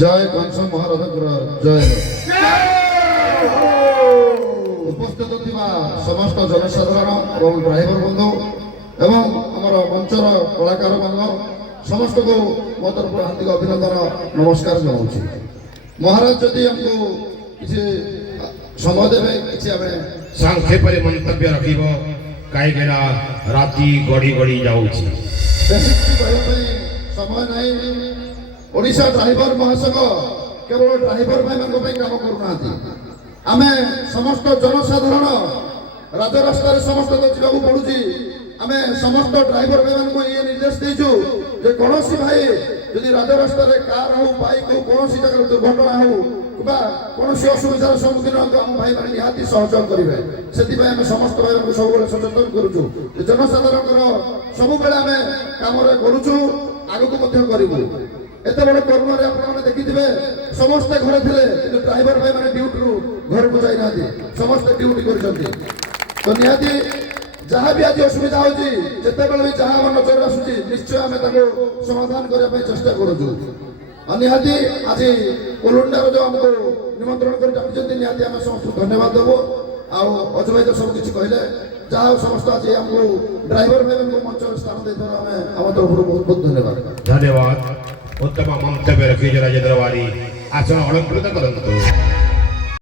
জয় কংস মহারাজଙ୍କର জয়। উপস্থিত ଥିବା ସମସ୍ତ ଜନସାଧାରଣ ଏବଂ ଡ୍ରାଇଭର ବନ୍ଧୁ ଏବଂ ଆମର ମଞ୍ଚର କଳାକାର ବନ୍ଧୁ ସମସ୍ତଙ୍କୁ ମୋ ତରଫରୁ ହାର୍ଦ୍ଦିକ ଅଭିନନ୍ଦନ ନମସ୍କାର ଜଣାଉଛି। ମହାରାଜ ଯଦି ଆମକୁ କିଛି ସମୟ ଦେବେ କିଛି ଆମେ ସଂକ୍ଷେପରେ ମନ୍ତବ୍ୟ ରଖିବ କାହିଁକିନା ରାତି ଗଡ଼ି ଗଡ଼ି ଯାଉଛି। ବେଶୀ କିଛି କହିବା ପାଇଁ ସମୟ ନାହିଁ। ଓଡ଼ିଶା ଡ୍ରାଇଭର ମହାସଂଘ କେବଳ ଡ୍ରାଇଭର ଭାଇମାନଙ୍କ ପାଇଁ କାମ କରୁନାହାନ୍ତି। ଆମେ ସମସ୍ତ ଜନସାଧାରଣ ରାଜରାସ୍ତାରେ ସମସ୍ତଙ୍କୁ ଯିବାକୁ ପଡୁଛି। ଆମେ ସମସ୍ତ ଡ୍ରାଇଭର ଭାଇମାନଙ୍କୁ ଇଏ ନିର୍ଦ୍ଦେଶ ଦେଇଛୁ ଯେ କୌଣସି ଭାଇ ଯଦି ରାଜରାସ୍ତାରେ କାର ହଉ ବାଇକ୍ ହଉ କୌଣସି ଜାଗାରେ ଦୁର୍ଘଟଣା ହଉ କିମ୍ବା କୌଣସି ଅସୁବିଧାର ସମ୍ମୁଖୀନ ହୁଅନ୍ତୁ ଆମ ଭାଇମାନେ ନିହାତି ସହଯୋଗ କରିବେ। ସେଥିପାଇଁ ଆମେ ସମସ୍ତ ଭାଇମାନଙ୍କୁ ସବୁବେଳେ ସଚେତନ କରୁଛୁ ଯେ ଜନସାଧାରଣଙ୍କର ସବୁବେଳେ ଆମେ କାମରେ କରୁଛୁ, ଆଗକୁ ମଧ୍ୟ କରିବୁ। ଏତେ ବଡ଼ କରୋନାରେ ଆପଣମାନେ ଦେଖିଥିବେ ସମସ୍ତେ ଘରେ ଥିଲେ କିନ୍ତୁ ଡ୍ରାଇଭର ଭାଇମାନେ ଡ୍ୟୁଟିରୁ ଘରକୁ ଯାଇନାହାନ୍ତି, ସମସ୍ତେ ଡ୍ୟୁଟି କରିଛନ୍ତି। ତ ନିହାତି ଯାହା ବି ଆଜି ଅସୁବିଧା ହେଉଛି ଯେତେବେଳେ ବି ଯାହା ଆମ ନଜରରେ ଆସୁଛି ନିଶ୍ଚୟ ଆମେ ତାକୁ ସମାଧାନ କରିବା ପାଇଁ ଚେଷ୍ଟା କରୁଛୁ। ଆଉ ନିହାତି ଆଜି କୋଲଣ୍ଡାର ଯୋଉ ଆମକୁ ନିମନ୍ତ୍ରଣ କରି ଡାକିଛନ୍ତି ନିହାତି ଆମେ ସମସ୍ତଙ୍କୁ ଧନ୍ୟବାଦ ଦେବୁ। ଆଉ ଅଜୟ ଭାଇ ତ ସବୁ କିଛି କହିଲେ, ଯାହା ହଉ ସମସ୍ତ ଆଜି ଆମକୁ ଡ୍ରାଇଭର ଭାଇମାନଙ୍କୁ ମଞ୍ଚରେ ସ୍ଥାନ ଦେଇଥିବାରୁ ଆମେ ଆମ ତରଫରୁ ବହୁତ ବହୁତ ଧନ୍ୟବାଦ। ଧନ୍ୟବାଦ। ଉତ୍ତମ ମନ୍ତବ୍ୟ ରଖି ରାଜେନ୍ଦ୍ର ବାରୀ ଆସନ ଅଳଙ୍କୃତ କରନ୍ତୁ।